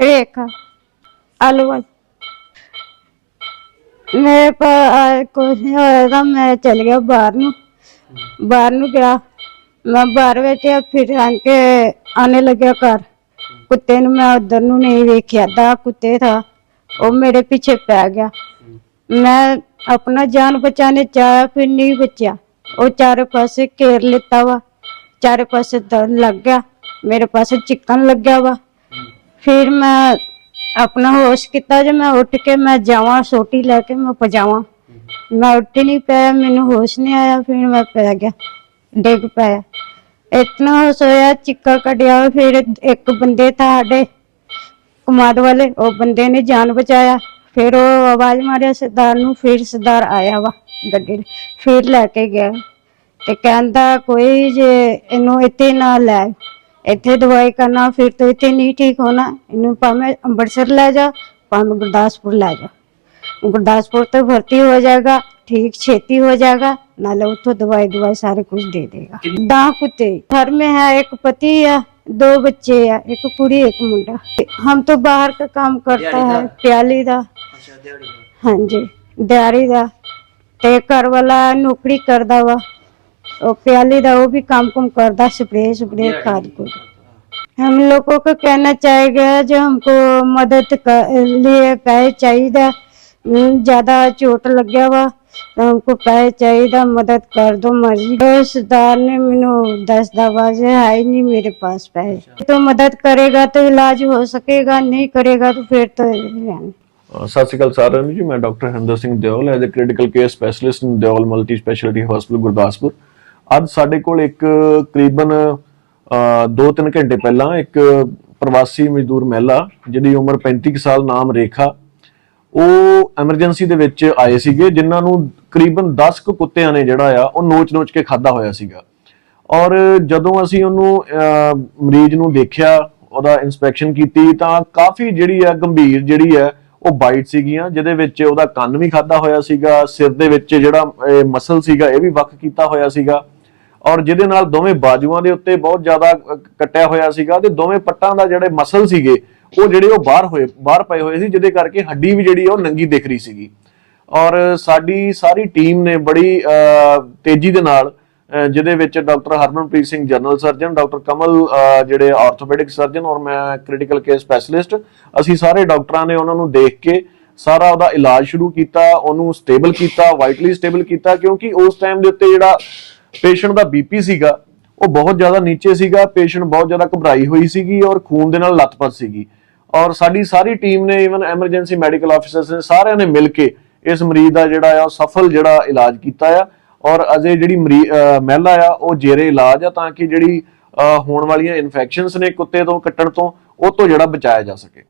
एक आलू वाली मेरे पर कुछ नहीं होया था मैं चल गया बाहर ਨੂੰ ਬਾਹਰ ਨੂੰ ਗਿਆ ਮੈਂ ਬਾਹਰ ਬੈਠਿਆ ਫਿਰ ਆਣ ਕੇ ਆਨੇ ਲੱਗਿਆ ਘਰ ਕੁੱਤੇ ਨੂੰ ਮੈਂ ਉਧਰ ਨੂੰ ਨਹੀਂ ਵੇਖਿਆ ਦਾ ਕੁੱਤੇ ਥਾ ਉਹ ਮੇਰੇ ਪਿੱਛੇ ਪੈ ਗਿਆ ਮੈਂ ਆਪਣਾ ਜਾਨ ਬਚਾਣੇ ਚਾਹਿਆ ਫਿਰ ਨਹੀਂ ਬਚਿਆ ਉਹ ਚਾਰੇ ਪਾਸੇ ਘੇਰ ਲਿੱਤਾ ਵਾ ਚਾਰੇ ਪਾਸੇ ਦਰਦ ਲੱਗ ਗਿਆ ਮੇਰੇ ਪਾਸੇ ਚਿੱਕਣ ਲੱਗਿਆ ਵਾ ਫਿਰ ਮੈਂ ਆਪਣਾ ਹੋਸ਼ ਕੀਤਾ ਜੇ ਮੈਂ ਉੱਠ ਕੇ ਮੈਂ ਜਾਵਾਂ, ਸੋਟੀ ਲੈ ਕੇ ਮੈਂ ਪਜਾਵਾਂ। ਮੈਂ ਉੱਠ ਹੀ ਨਹੀਂ ਪਿਆ, ਮੈਨੂੰ ਹੋਸ਼ ਨਹੀਂ ਆਇਆ, ਫਿਰ ਮੈਂ ਪੈ ਗਿਆ, ਡਿੱਗ ਪਿਆ। ਇਤਨਾ ਹੋਸ਼ ਹੋਇਆ, ਚਿੱਕਾ ਕੱਢਿਆ, ਫਿਰ ਇੱਕ ਬੰਦੇ ਤਾਂ ਸਾਡੇ ਕਮਾਦ ਵਾਲੇ, ਉਹ ਬੰਦੇ ਨੇ ਜਾਨ ਬਚਾਇਆ। ਫਿਰ ਉਹ ਆਵਾਜ਼ ਮਾਰਿਆ, ਸਰਦਾਰ ਨੂੰ, ਫਿਰ ਸਰਦਾਰ ਆਇਆ ਵਾ ਗੱਡੀ ਫਿਰ ਲੈ ਕੇ ਗਿਆ। ਤੇ ਕਹਿੰਦਾ, ਕੋਈ ਜੇ ਇਹਨੂੰ ਇੱਥੇ ਨਾ ਲੈ। ਇੱਥੇ ਦਵਾਈ ਕਰਨਾ ਫਿਰ ਤੋਂ ਇੱਥੇ ਨਹੀਂ ਠੀਕ ਹੋਣਾ ਇਹਨੂੰ ਭਾਵੇਂ ਅੰਮ੍ਰਿਤਸਰ ਲੈ ਜਾ ਭਾਵੇਂ ਗੁਰਦਾਸਪੁਰ ਲੈ ਜਾ गुरदासपुर तो भर्ती हो जाएगा ठीक छेती हो जाएगा नाले उतो दवाई दवाई सारे कुछ दे देगा दाह कुत्ते घर में है एक पति है दो बच्चे है एक कुड़ी एक मुंडा हम तो बाहर का काम करता है प्याली दा ਅੱਛਾ ਦਿਹਾੜੀ ਦਾ हाँ जी दिहाड़ी दा ते घर वाला नौकरी करदा वा और प्याली दा वो भी काम कुम करदा स्प्रे स्प्रे खाद को हम लोगों को कहना चाहेगा जो हमको मदद कर लिए पैसे चाहिए हम्म, ज्यादा चोट लग गया वा तो हमको पैसे चाहिए मदद कर दो मर्जी तो सरदार ने मैनू दस दरवाजे है ही नहीं मेरे पास पैसे तो मदद करेगा तो इलाज हो सकेगा नहीं करेगा तो फिर तो रहना ਅ, ਸਤਿ ਸ਼੍ਰੀ ਅਕਾਲ ਸਾਰਿਆਂ ਨੂੰ ਜੀ ਮੈਂ doctor Harinder Singh Deol as a critical care specialist in Deol multi speciality hospital Gurdaspur ਅੱਜ ਸਾਡੇ ਕੋਲ ਇੱਕ ਕਰੀਬਨ 2-3 ਘੰਟੇ ਪਹਿਲਾਂ ਇੱਕ ਪ੍ਰਵਾਸੀ ਮਜ਼ਦੂਰ ਮਹਿਲਾ, ਜਿਹਦੀ ਉਮਰ 35 ਕੁ ਸਾਲ, ਨਾਮ ਰੇਖਾ, ਉਹ ਐਮਰਜੈਂਸੀ ਦੇ ਵਿੱਚ ਆਏ ਸੀਗੇ, ਜਿਨ੍ਹਾਂ ਨੂੰ ਕਰੀਬਨ 10 ਕੁ ਕੁੱਤਿਆਂ ਨੇ ਜਿਹੜਾ ਆ, ਉਹ ਨੋਚ-ਨੋਚ ਕੇ ਖਾਦਾ ਹੋਇਆ ਸੀਗਾ। ਔਰ ਜਦੋਂ ਅਸੀਂ ਉਹਨੂੰ ਮਰੀਜ਼ ਨੂੰ ਦੇਖਿਆ, ਉਹਦਾ ਇਨਸਪੈਕਸ਼ਨ ਕੀਤੀ, ਤਾਂ ਕਾਫੀ ਜਿਹੜੀ ਆ, ਗੰਭੀਰ ਜਿਹੜੀ ਆ, ਉਹ ਬਾਈਟ ਸੀਗੀਆਂ, ਜਿਹਦੇ ਵਿੱਚ ਉਹਦਾ ਕੰਨ ਵੀ ਖਾਦਾ ਹੋਇਆ ਸੀਗਾ, ਸਿਰ ਦੇ ਵਿੱਚ ਜਿਹੜਾ ਮਸਲ ਸੀਗਾ, ਇਹ ਵੀ ਵੱਖ ਕੀਤਾ ਹੋਇਆ ਸੀਗਾ। ਔਰ ਜਿਹਦੇ ਨਾਲ ਦੋਵੇਂ ਬਾਜੂਆਂ ਦੇ ਉੱਤੇ ਬਹੁਤ ਜ਼ਿਆਦਾ ਕੱਟਿਆ ਹੋਇਆ ਸੀਗਾ ਤੇ ਦੋਵੇਂ ਪੱਟਾਂ ਦਾ ਜਿਹੜੇ ਮਸਲ ਸੀਗੇ, ਉਹ ਜਿਹੜੇ ਉਹ ਬਾਹਰ ਹੋਏ, ਬਾਹਰ ਪਏ ਹੋਏ ਸੀ, ਜਿਹਦੇ ਕਰਕੇ ਹੱਡੀ ਵੀ ਜਿਹੜੀ ਉਹ ਨੰਗੀ ਦਿਖ ਰਹੀ ਸੀਗੀ। ਔਰ ਸਾਡੀ ਸਾਰੀ ਟੀਮ ਨੇ ਬੜੀ ਤੇਜ਼ੀ ਦੇ ਨਾਲ ਜਿਹਦੇ ਵਿੱਚ doctor Harmanpreet Singh general surgeon, doctor Kamal ਜਿਹੜੇ ਆਰਥੋਪੈਡਿਕ ਸਰਜਨ ਔਰ ਮੈਂ ਕ੍ਰਿਟੀਕਲ ਕੇਅਰ ਸਪੈਸ਼ਲਿਸਟ ਅਸੀਂ ਸਾਰੇ ਡਾਕਟਰਾਂ ਨੇ ਉਹਨਾਂ ਨੂੰ ਦੇਖ ਕੇ ਸਾਰਾ ਉਹਦਾ ਇਲਾਜ ਸ਼ੁਰੂ ਕੀਤਾ, ਉਹਨੂੰ ਸਟੇਬਲ ਕੀਤਾ ਵਾਈਟਲੀ ਸਟੇਬਲ ਕੀਤਾ, ਕਿਉਂਕਿ ਉਸ ਟਾਈਮ ਦੇ ਉੱਤੇ ਜਿਹੜਾ ਪੇਸ਼ੈਂਟ ਦਾ ਬੀਪੀ ਸੀਗਾ, ਉਹ ਬਹੁਤ ਜ਼ਿਆਦਾ ਨੀਚੇ ਸੀਗਾ, ਪੇਸ਼ੈਂਟ ਬਹੁਤ ਜ਼ਿਆਦਾ ਘਬਰਾਈ ਹੋਈ ਸੀਗੀ ਔਰ ਖੂਨ ਦੇ ਨਾਲ ਲੱਤਪੱਤ ਸੀਗੀ। ਔਰ ਸਾਡੀ ਸਾਰੀ ਟੀਮ ਨੇ ਇਵਨ ਐਮਰਜੈਂਸੀ ਮੈਡੀਕਲ ਆਫੀਸਰਸ ਨੇ, ਸਾਰਿਆਂ ਨੇ ਮਿਲ ਕੇ ਇਸ ਮਰੀਜ਼ ਦਾ ਜਿਹੜਾ ਆ, ਉਹ ਸਫਲ ਜਿਹੜਾ ਇਲਾਜ ਕੀਤਾ ਆ। ਔਰ ਅਜੇ ਜਿਹੜੀ ਮਰੀ- ਮਹਿਲਾ ਆ, ਉਹ ਜੇਰੇ ਇਲਾਜ ਆ ਤਾਂ ਕਿ ਜਿਹੜੀ ਹੋਣ ਵਾਲੀਆਂ ਇਨਫੈਕਸ਼ਨਸ ਨੇ ਕੁੱਤੇ ਤੋਂ, ਕੱਟਣ ਤੋਂ, ਉਹ ਤੋਂ ਜਿਹੜਾ ਬਚਾਇਆ ਜਾ ਸਕੇ।